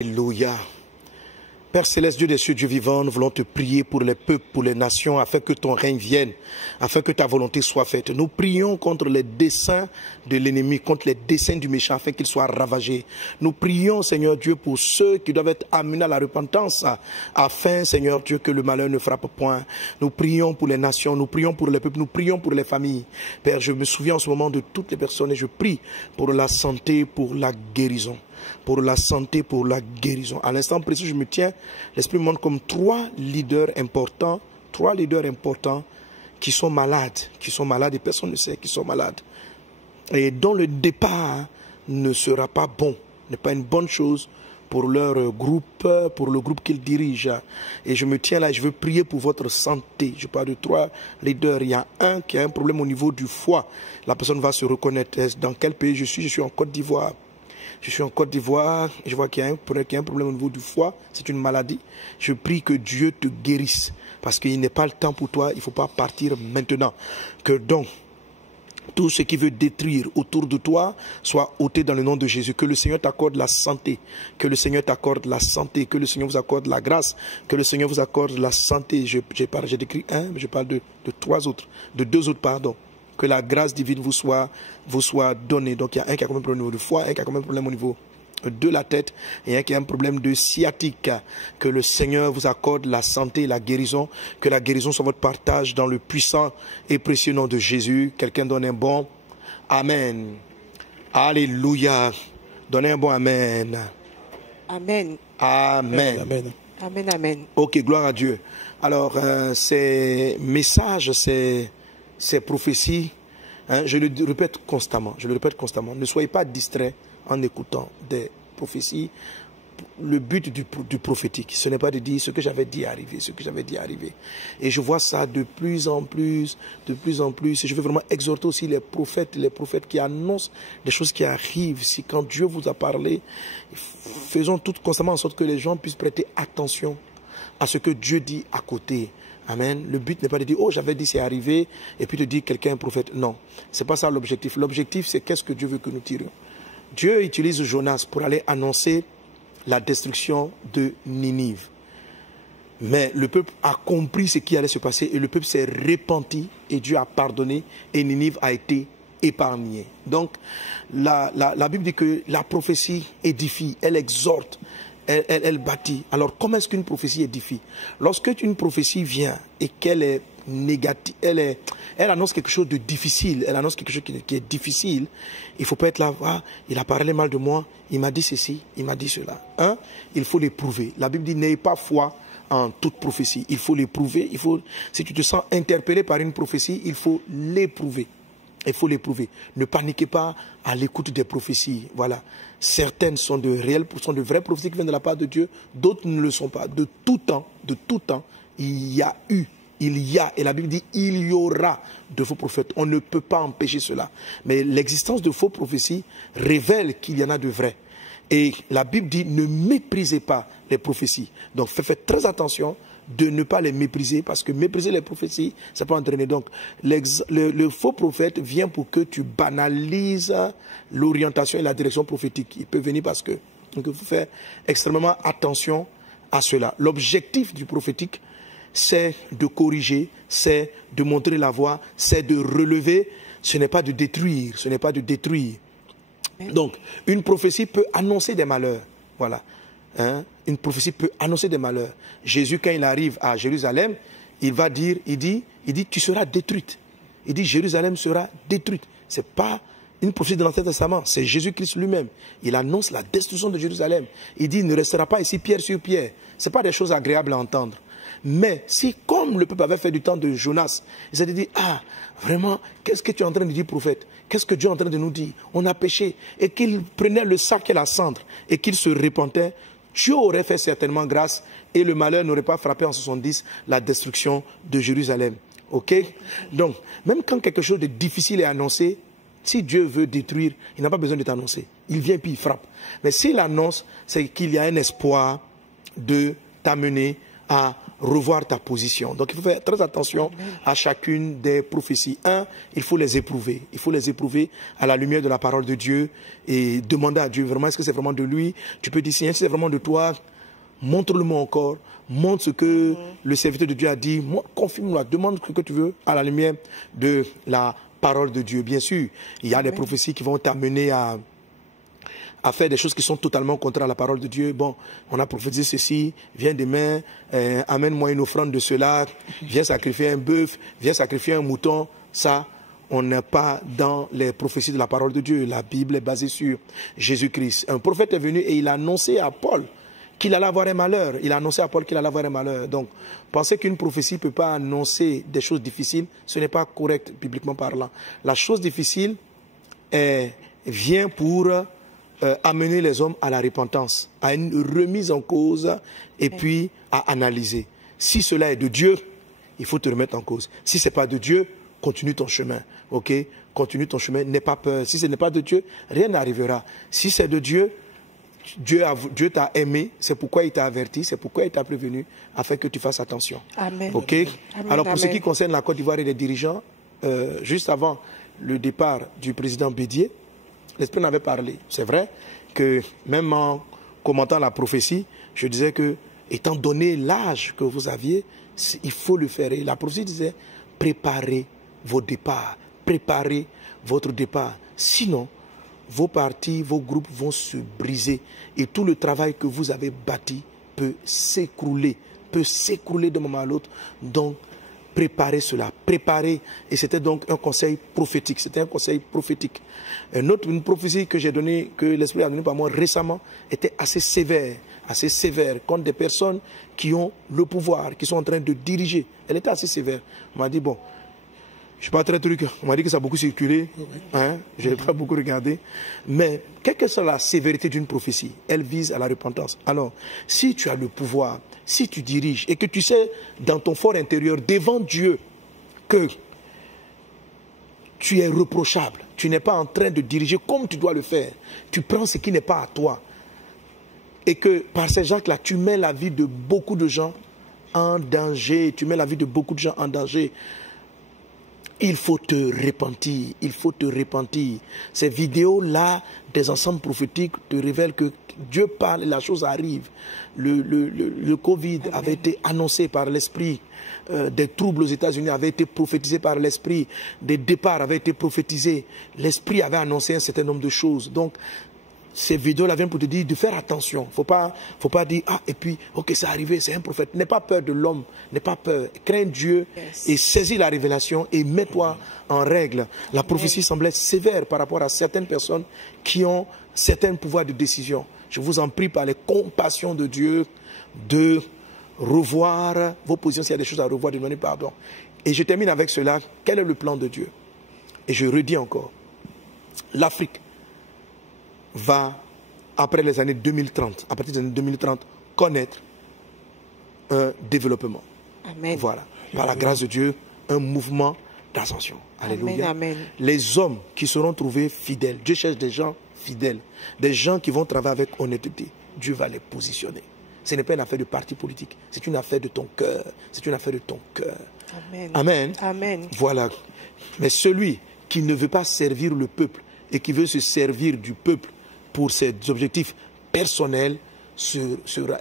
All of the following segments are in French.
Alléluia. Père Céleste, Dieu des cieux, Dieu vivant, nous voulons te prier pour les peuples, pour les nations, afin que ton règne vienne, afin que ta volonté soit faite. Nous prions contre les desseins de l'ennemi, contre les desseins du méchant, afin qu'ils soient ravagés. Nous prions, Seigneur Dieu, pour ceux qui doivent être amenés à la repentance, afin, Seigneur Dieu, que le malheur ne frappe point. Nous prions pour les nations, nous prions pour les peuples, nous prions pour les familles. Père, je me souviens en ce moment de toutes les personnes et je prie pour la santé, pour la guérison. Pour la santé, pour la guérison. À l'instant précis, je me tiens, l'Esprit me montre comme trois leaders importants qui sont malades et personne ne sait qu'ils sont malades. Et dont le départ ne sera pas bon, n'est pas une bonne chose pour leur groupe, pour le groupe qu'ils dirigent. Et je me tiens là, je veux prier pour votre santé. Je parle de trois leaders. Il y a un qui a un problème au niveau du foie. La personne va se reconnaître. Dans quel pays je suis? Je suis en Côte d'Ivoire. Je suis en Côte d'Ivoire, je vois qu'il y a un problème au niveau du foie, c'est une maladie. Je prie que Dieu te guérisse, parce qu'il n'est pas le temps pour toi, il ne faut pas partir maintenant. Que donc, tout ce qui veut détruire autour de toi soit ôté dans le nom de Jésus. Que le Seigneur t'accorde la santé, que le Seigneur t'accorde la santé, que le Seigneur vous accorde la grâce, que le Seigneur vous accorde la santé. J'ai décrit un, mais je parle de deux autres, pardon. Que la grâce divine vous soit donnée. Donc il y a un qui a un problème au niveau du foie, un qui a un problème au niveau de la tête et un qui a un problème de sciatique. Que le Seigneur vous accorde la santé, la guérison. Que la guérison soit votre partage dans le puissant et précieux nom de Jésus. Quelqu'un donne un bon Amen. Alléluia. Donnez un bon Amen. Amen. Amen. Amen. Amen. Amen. Ok, gloire à Dieu. Alors, ces messages, ces prophéties, je le répète constamment, ne soyez pas distraits en écoutant des prophéties. Le but du prophétique, ce n'est pas de dire ce que j'avais dit arriver, Et je vois ça de plus en plus, et je veux vraiment exhorter aussi les prophètes qui annoncent des choses qui arrivent. Si quand Dieu vous a parlé, faisons tout constamment en sorte que les gens puissent prêter attention à ce que Dieu dit à côté. Amen. Le but n'est pas de dire, oh, j'avais dit c'est arrivé, et puis de dire quelqu'un est un prophète. Non, c'est pas ça l'objectif. L'objectif, c'est qu'est-ce que Dieu veut que nous tirions. Dieu utilise Jonas pour aller annoncer la destruction de Ninive. Mais le peuple a compris ce qui allait se passer, et le peuple s'est repenti, et Dieu a pardonné, et Ninive a été épargnée. Donc, la Bible dit que la prophétie édifie, elle exhorte, elle bâtit. Alors, comment est-ce qu'une prophétie édifie? Lorsque une prophétie vient et qu'elle est négative, elle annonce quelque chose de difficile, elle annonce quelque chose qui est difficile, il ne faut pas être là, ah, il a parlé mal de moi, il m'a dit ceci, il m'a dit cela. Il faut l'éprouver. La Bible dit, n'ayez pas foi en toute prophétie. Il faut l'éprouver. Si tu te sens interpellé par une prophétie, il faut l'éprouver. Il faut l'éprouver. Ne paniquez pas à l'écoute des prophéties. Voilà. Certaines sont de vraies prophéties qui viennent de la part de Dieu. D'autres ne le sont pas. De tout temps, il y a, et la Bible dit, il y aura de faux prophètes. On ne peut pas empêcher cela. Mais l'existence de faux prophéties révèle qu'il y en a de vrais. Et la Bible dit, ne méprisez pas les prophéties. Donc faites très attention de ne pas les mépriser, parce que mépriser les prophéties, ça peut entraîner. Donc, le faux prophète vient pour que tu banalises l'orientation et la direction prophétique. Il peut venir parce que, donc il faut faire extrêmement attention à cela. L'objectif du prophétique, c'est de corriger, c'est de montrer la voie, c'est de relever, ce n'est pas de détruire, Donc, une prophétie peut annoncer des malheurs, voilà. Une prophétie peut annoncer des malheurs. Jésus, quand il arrive à Jérusalem, il dit, tu seras détruite. Il dit, Jérusalem sera détruite. Ce n'est pas une prophétie de l'Ancien Testament, c'est Jésus-Christ lui-même. Il annonce la destruction de Jérusalem. Il dit, il ne restera pas ici pierre sur pierre. Ce n'est pas des choses agréables à entendre. Mais si, comme le peuple avait fait du temps de Jonas, il s'est dit, ah, vraiment, qu'est-ce que tu es en train de dire, prophète? Qu'est-ce que Dieu est en train de nous dire? On a péché. Et qu'il prenait le sac et la cendre et qu'il se repentait, Dieu aurait fait certainement grâce et le malheur n'aurait pas frappé en 70 la destruction de Jérusalem. Ok? Donc, même quand quelque chose de difficile est annoncé, si Dieu veut détruire, il n'a pas besoin de t'annoncer. Il vient puis il frappe. Mais s'il annonce, c'est qu'il y a un espoir de t'amener à revoir ta position. Donc il faut faire très attention à chacune des prophéties. Il faut les éprouver. Il faut les éprouver à la lumière de la parole de Dieu et demander à Dieu vraiment, est-ce que c'est vraiment de lui? Tu peux dire, si c'est vraiment de toi, montre-le-moi encore. Montre ce que le serviteur de Dieu a dit. Confirme-moi, demande ce que tu veux à la lumière de la parole de Dieu. Bien sûr, il y a des prophéties qui vont t'amener à faire des choses qui sont totalement contraires à la parole de Dieu. Bon, on a prophétisé ceci, viens demain, amène-moi une offrande de cela, viens sacrifier un bœuf, viens sacrifier un mouton. Ça, on n'est pas dans les prophéties de la parole de Dieu. La Bible est basée sur Jésus-Christ. Un prophète est venu et il a annoncé à Paul qu'il allait avoir un malheur. Il a annoncé à Paul qu'il allait avoir un malheur. Donc, penser qu'une prophétie ne peut pas annoncer des choses difficiles, ce n'est pas correct, bibliquement parlant. La chose difficile vient pour amener les hommes à la repentance, à une remise en cause et puis à analyser. Si cela est de Dieu, il faut te remettre en cause. Si ce n'est pas de Dieu, continue ton chemin. Ok? Continue ton chemin, n'aie pas peur. Si ce n'est pas de Dieu, rien n'arrivera. Si c'est de Dieu, Dieu t'a aimé, c'est pourquoi il t'a averti, c'est pourquoi il t'a prévenu, afin que tu fasses attention. Amen. Ok? Amen. Alors pour ce qui concerne la Côte d'Ivoire et les dirigeants, juste avant le départ du président Bédié, l'Esprit en avait parlé. C'est vrai que même en commentant la prophétie, je disais que, étant donné l'âge que vous aviez, il faut le faire. Et la prophétie disait, préparez vos départs, préparez votre départ. Sinon, vos partis, vos groupes vont se briser et tout le travail que vous avez bâti peut s'écrouler d'un moment à l'autre. Donc, préparez cela, préparez. Et c'était donc un conseil prophétique. C'était un conseil prophétique. Une prophétie que j'ai donnée, que l'Esprit a donnée par moi récemment, était assez sévère contre des personnes qui ont le pouvoir, qui sont en train de diriger. Elle était assez sévère. On m'a dit, bon, je ne suis pas très truc, on m'a dit que ça a beaucoup circulé, hein? Je n'ai pas beaucoup regardé. Mais quelle que soit la sévérité d'une prophétie, elle vise à la repentance. Alors, si tu as le pouvoir, si tu diriges et que tu sais dans ton fort intérieur, devant Dieu, que tu es reprochable, tu n'es pas en train de diriger comme tu dois le faire, tu prends ce qui n'est pas à toi, et que par ces actes-là, tu mets la vie de beaucoup de gens en danger, tu mets la vie de beaucoup de gens en danger, il faut te repentir, il faut te repentir. Ces vidéos-là, des ensembles prophétiques, te révèlent que Dieu parle et la chose arrive. Le Covid avait été annoncé par l'Esprit, des troubles aux États-Unis avaient été prophétisés par l'Esprit, des départs avaient été prophétisés. L'Esprit avait annoncé un certain nombre de choses. Donc, ces vidéos-là viennent pour te dire de faire attention. Faut pas dire, ah, et puis, ok, c'est arrivé, c'est un prophète. N'aie pas peur de l'homme, n'aie pas peur. Crains Dieu et saisis la révélation et mets-toi en règle. La prophétie semblait sévère par rapport à certaines personnes qui ont certains pouvoirs de décision. Je vous en prie par les compassions de Dieu de revoir vos positions. S'il y a des choses à revoir, de demander pardon. Et je termine avec cela. Quel est le plan de Dieu? Et je redis encore, l'Afrique va, après les années 2030, à partir des années 2030, connaître un développement. Amen. Voilà. Par la grâce de Dieu, un mouvement d'ascension. Alléluia. Amen. Les hommes qui seront trouvés fidèles, Dieu cherche des gens fidèles, des gens qui vont travailler avec honnêteté. Dieu va les positionner. Ce n'est pas une affaire de parti politique, c'est une affaire de ton cœur. C'est une affaire de ton cœur. Amen. Amen. Amen. Voilà. Mais celui qui ne veut pas servir le peuple et qui veut se servir du peuple pour ses objectifs personnels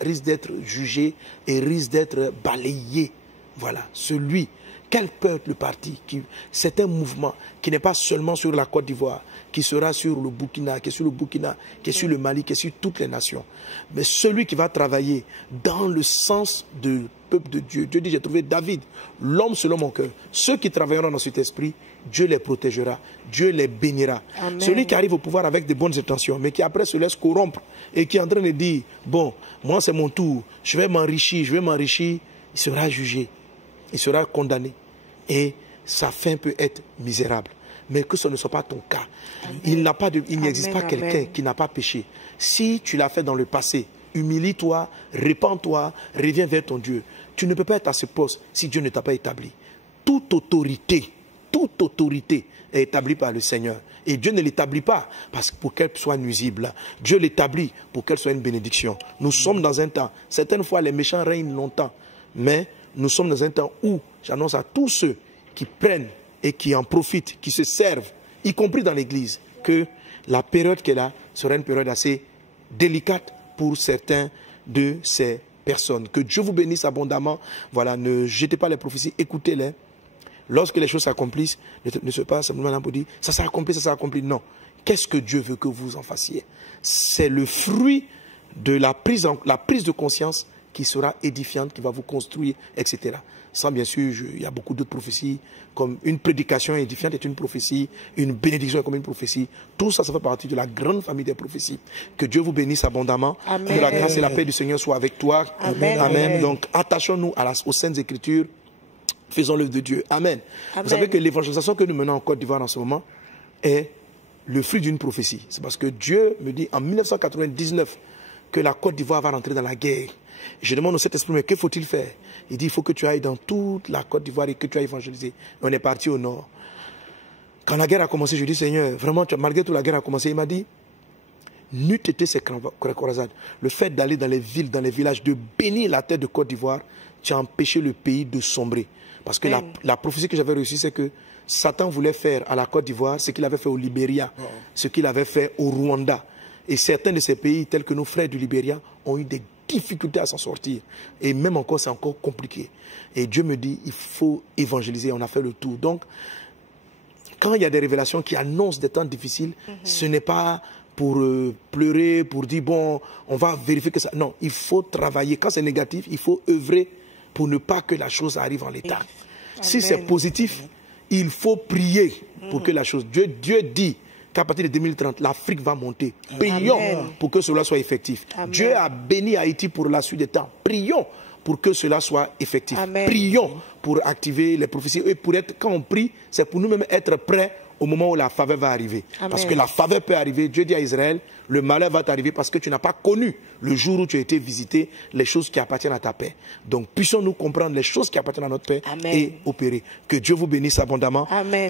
risque d'être jugé et risque d'être balayé. Voilà. Celui, quel peut être le parti? C'est un mouvement qui n'est pas seulement sur la Côte d'Ivoire, qui sera sur le Burkina, qui est sur le Burkina, qui est sur le Mali, qui est sur toutes les nations. Mais celui qui va travailler dans le sens du peuple de Dieu. Dieu dit, j'ai trouvé David, l'homme selon mon cœur. Ceux qui travailleront dans cet esprit, Dieu les protégera, Dieu les bénira. Amen. Celui qui arrive au pouvoir avec de bonnes intentions, mais qui après se laisse corrompre et qui est en train de dire, bon, moi c'est mon tour, je vais m'enrichir, il sera jugé, il sera condamné. Et sa fin peut être misérable. Mais que ce ne soit pas ton cas. Amen. Il n'existe pas quelqu'un qui n'a pas péché. Si tu l'as fait dans le passé, humilie-toi, répands-toi, reviens vers ton Dieu. Tu ne peux pas être à ce poste si Dieu ne t'a pas établi. Toute autorité est établie par le Seigneur. Et Dieu ne l'établit pas pour qu'elle soit nuisible. Dieu l'établit pour qu'elle soit une bénédiction. Nous sommes dans un temps, certaines fois les méchants règnent longtemps. Mais nous sommes dans un temps où j'annonce à tous ceux qui prennent et qui en profitent, qui se servent, y compris dans l'Église, que la période qu'elle a sera une période assez délicate pour certains de ces personnes. Que Dieu vous bénisse abondamment. Voilà, ne jetez pas les prophéties, écoutez-les. Lorsque les choses s'accomplissent, ne soyez pas simplement là pour dire ça s'est accompli, ça s'est accompli. Non. Qu'est-ce que Dieu veut que vous en fassiez? C'est le fruit de la prise de conscience qui sera édifiante, qui va vous construire, etc. Sans bien sûr, il y a beaucoup d'autres prophéties, comme une prédication édifiante est une prophétie, une bénédiction est comme une prophétie. Tout ça, ça fait partie de la grande famille des prophéties. Que Dieu vous bénisse abondamment. Amen. Que la grâce et la paix du Seigneur soient avec toi. Amen. Amen. Donc, attachons-nous aux Saintes Écritures. Faisons l'œuvre de Dieu. Amen. Amen. Vous savez que l'évangélisation que nous menons en Côte d'Ivoire en ce moment est le fruit d'une prophétie. C'est parce que Dieu me dit en 1999 que la Côte d'Ivoire va rentrer dans la guerre. Je demande au Saint-Esprit, mais que faut-il faire? Il dit, il faut que tu ailles dans toute la Côte d'Ivoire et que tu ailles évangéliser. On est parti au nord. Quand la guerre a commencé, je dis, Seigneur, vraiment, malgré tout la guerre a commencé, il m'a dit, n'eût été ces croisades. Le fait d'aller dans les villes, dans les villages, de bénir la terre de Côte d'Ivoire, tu as empêché le pays de sombrer. Parce que la prophétie que j'avais reçue, c'est que Satan voulait faire à la Côte d'Ivoire ce qu'il avait fait au Libéria, ce qu'il avait fait au Rwanda. Et certains de ces pays, tels que nos frères du Libéria, ont eu des difficultés à s'en sortir. Et même encore, c'est encore compliqué. Et Dieu me dit, il faut évangéliser. On a fait le tour. Donc, quand il y a des révélations qui annoncent des temps difficiles, ce n'est pas pour pleurer, pour dire, bon, on va vérifier que ça... Non, il faut travailler. Quand c'est négatif, il faut œuvrer pour ne pas que la chose arrive en l'état. Si c'est positif, il faut prier pour que la chose... Dieu dit qu'à partir de 2030, l'Afrique va monter. Prions pour que cela soit effectif. Amen. Dieu a béni Haïti pour la suite des temps. Prions pour que cela soit effectif. Amen. Prions pour activer les prophéties. Et pour être, quand on prie, c'est pour nous-mêmes être prêts au moment où la faveur va arriver. Amen. Parce que la faveur peut arriver. Dieu dit à Israël, le malheur va t'arriver parce que tu n'as pas connu le jour où tu as été visité les choses qui appartiennent à ta paix. Donc puissons-nous comprendre les choses qui appartiennent à notre paix. Amen. Et opérer. Que Dieu vous bénisse abondamment. Amen.